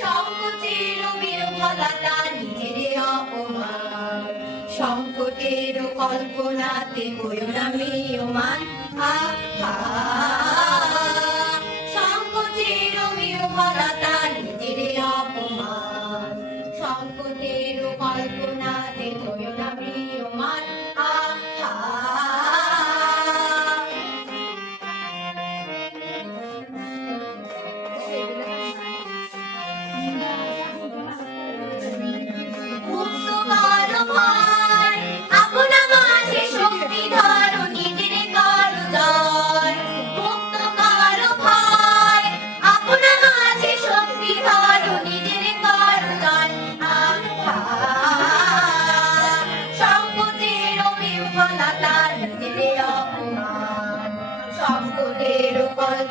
সংকটের বিরবলতা নিজের অপমান। সংকটের কল্পনাতে বইও না মেয়মান আহা।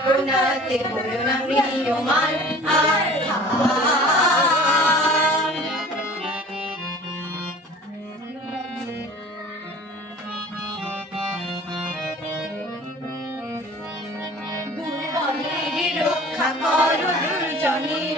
করুণাতে হইও না মৃয়মান আয় রক্ষা করো দুর্জনের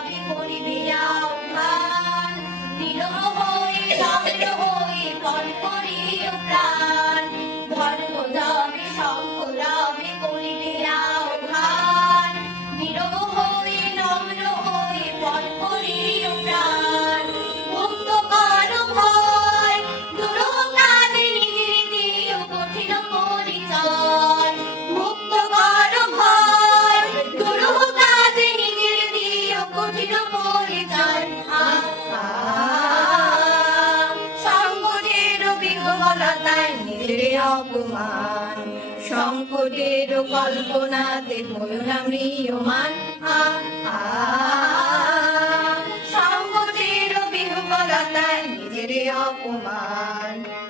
করলে অপমান সংকটের কল্পনাতে হয় না মৃয়মান আ সংকটের বিহবলতায় নিজের অপমান।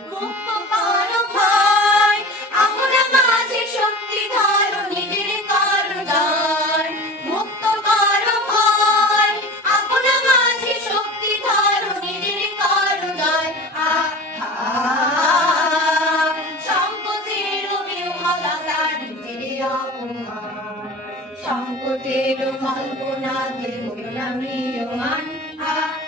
উমা সংকটের মাঙ্গনাথে হইলাম নিয়মান আ